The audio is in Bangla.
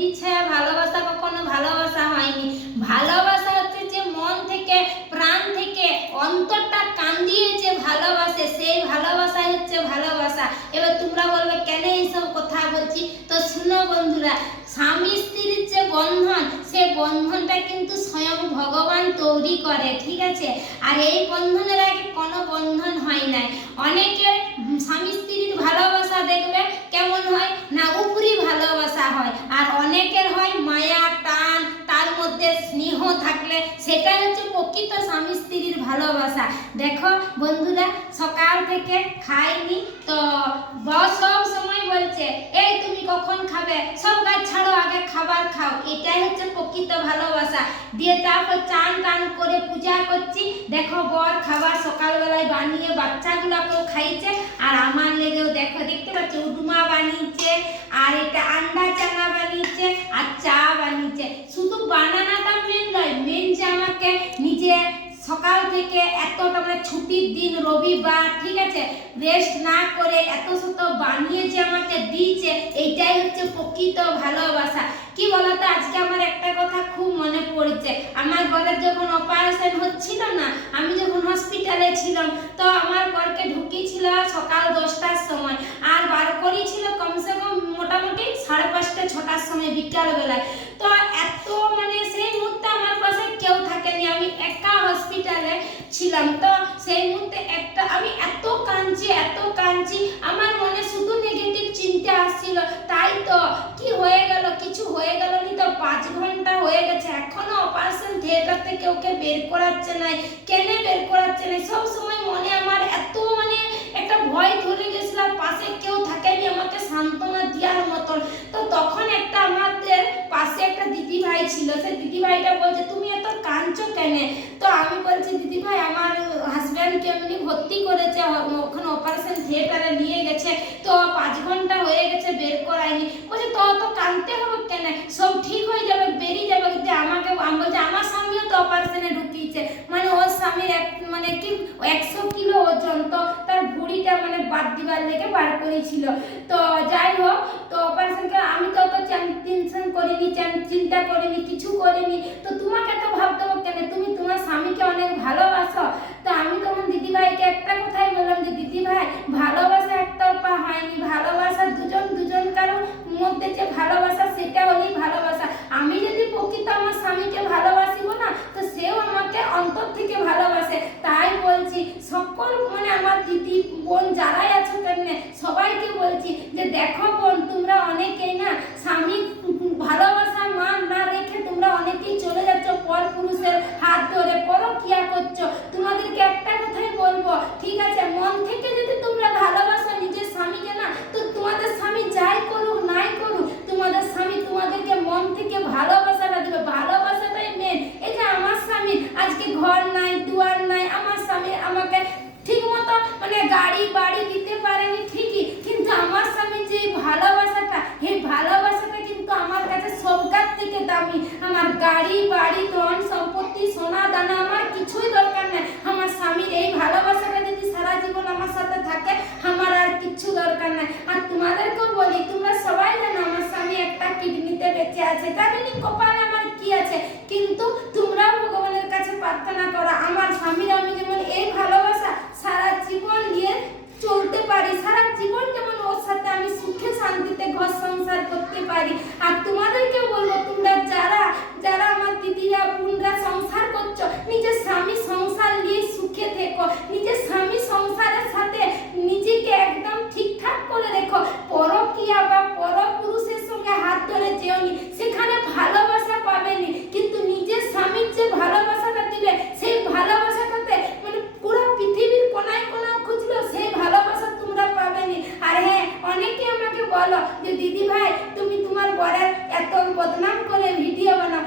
যদি ভালোবাসা কখনো ভালোবাসা হয়নি। ভালোবাসা হচ্ছে যে মন থেকে, প্রাণ থেকে অন্তরটা কান দিয়ে যে ভালোবাসে, সেই ভালোবাসা হচ্ছে ভালোবাসা। এবার তোমরা বলবে, কেন এইসব কথা বলছি? তো শুনো বন্ধুরা, স্বামী স্ত্রীর যে বন্ধন সে বন্ধনটা কিন্তু স্বয়ং ভগবান তৈরি করে, ঠিক আছে? আর এই বন্ধনের আগে কোনো বন্ধন হয় নাই। অনেকে স্বামী স্ত্রীর ভালোবাসা দেখবে, কেমন ভালোবাসা। দেখো বন্ধুরা, সকাল থেকে খাইনি তো বস সব সময় বলছে, এই তুমি কখন খাবে? সব কাজ ছাড়ো, আগে খাবার খাও। এটাই হচ্ছে প্রকৃত ভালোবাসা। দিয়ে তারপর চান টান করে পূজা করছি। দেখো বর খাবার সকালবেলায় বানিয়ে বাচ্চাগুলোকেও খাইছে আর আমার লেগেও দেখো দেখতে পাচ্ছ উডুমা বানিয়েছে আর এটা আন্ডা চানা বানিয়েছে আর চা বানিয়েছে শুধু বানানাটা মেন নয় মেন যে আমাকে নিজে সকাল থেকে এতটা মানে ছুটির দিন, রবিবার, ঠিক আছে? রেস্ট না করে এত শত বানিয়ে যে আমাকে দিয়েছে, এইটাই হচ্ছে প্রকৃত ভালোবাসা। কি বলতো? আজকে আমার একটা কথা খুব মনে পড়েছে। আমার ঘরের যখন অপারেশন হচ্ছিল না, আমি যখন হসপিটালে ছিলাম, তো আমার ঘরকে ঢুকিয়েছিল সকাল দশটার সময়। আর বার করেছিল কমসে কম মোটামুটি সাড়ে পাঁচটা, ছটার সময় বিকাল বেলায় তো এত মানে সেই মুহূর্তে আমার পাশে কেউ থাকেনি আমি একা হসপিটালে ছিলাম তো সেই মুহূর্তে একটা আমি এত কাঁদছি এত কাঁদছি। আমার মনে শুধু নেগেটিভ চিন্তা আসছিল। তাই তো, কি হয়ে গেল, কিছু হয়ে গেল নি তো? পাঁচ ঘণ্টা হয়ে গেছে। এখনও অপারেশন থিয়েটার থেকে ওকে বের করাচ্ছে নাই। কেনে বের করাচ্ছে নাই? সব সময় মনে আমার এত মানে একটা ভয় ধরে গেছিল। পাশে কেউ থাকেনি আমাকে সান্ত্বনা দেওয়ার মতন। তো তখন একটা আমাদের পাশে একটা দিদি ভাই ছিল। সেই দিদি ভাইটা বলছে, তুমি কাঁদছো কেনে? তো আমি বলছি, দিদি ভাই, আমার হাজব্যান্ডকে এমনি ভর্তি করেছে, ওখানে অপারেশন থিয়েটারে নিয়ে গেছে, তো পাঁচ ঘণ্টা হয়ে গেছে, বের করায়নি। বলছে, তো তো কাঁদতে হবে কেন? সব ঠিক হয়ে যাবে, বেরিয়ে যাবে। কিন্তু আমাকে, আমি বলছি, আমার স্বামীও তো অপারেশনে ঢুকিয়েছে। মানে ওর স্বামীর এক মানে কি, একশো কিলো ওজন, তো তার ভুঁড়িটা মানে বাদ দিবার লেগে বার করেছিল। তো যাই হোক করিনি চিন্তা করিনি, কিছু করিনি। তো তোমাকে তো ভাবতে হবে কেন? তুমি তোমার স্বামীকে অনেক ভালোবাসো। তো আমি তখন দিদিভাইকে একটা কথাই বললাম যে, দিদিভাই, ভালোবাসা একতরফা হয়নি। ভালোবাসা দুজন দুজন কারও মধ্যে যে ভালোবাসা, সেটা হলেই ভালোবাসা। আমি যদি প্রকৃত আমার স্বামীকে ভালোবাসিব না, তো সেও আমাকে অন্তর থেকে ভালোবাসে। তাই বলছি, সকল মানে আমার দিদি বোন যারাই আছো কেন সবাইকে বলছি যে, দেখো বোন, তোমরা অনেকেই না স্বামী ভালোবাসা মান না রেখে তোমরা অনেকেই চলে যাচ্ছ পর পুরুষের হাত ধরে পরকিয়া করছ তোমাদেরকে একটা কথাই বলব ঠিক আছে মন থেকে যদি তোমরা ভালোবাসো নিজের স্বামীকে না তো তোমাদের স্বামী যাই করুক নাই করুক তোমাদের স্বামী তোমাদেরকে মন থেকে ভালোবাসাটা দেবে ভালোবাসাটাই মেন এই যে আমার স্বামী আজকে ঘর নাই দুয়ার নাই আমার স্বামী আমাকে ঠিক মতো মানে গাড়ি, বাড়ি দিতে পারেনি ঠিকই, কিন্তু আমার স্বামীর যে ভালোবাসাটা, এই ভালোবাসাটা কিন্তু আমার কাছে সবকার থেকে দামি। আমার গাড়ি, বাড়ি, ধন, সম্পত্তি, সোনা, দানা, আমার কিছুই দরকার নেই। আমার স্বামীর এই ভালোবাসাটা যদি সারা জীবন আমার সাথে থাকে, আমার আর কিচ্ছু দরকার নাই। আর তোমাদেরকেও বলি, তোমরা সবাই জানো আমার স্বামী একটা কিডনিতে বেঁচে আছে। জানেনি কপালে দিদি ভাই তুমি তোমার বরের এত বদনাম করে ভিডিও বানাও।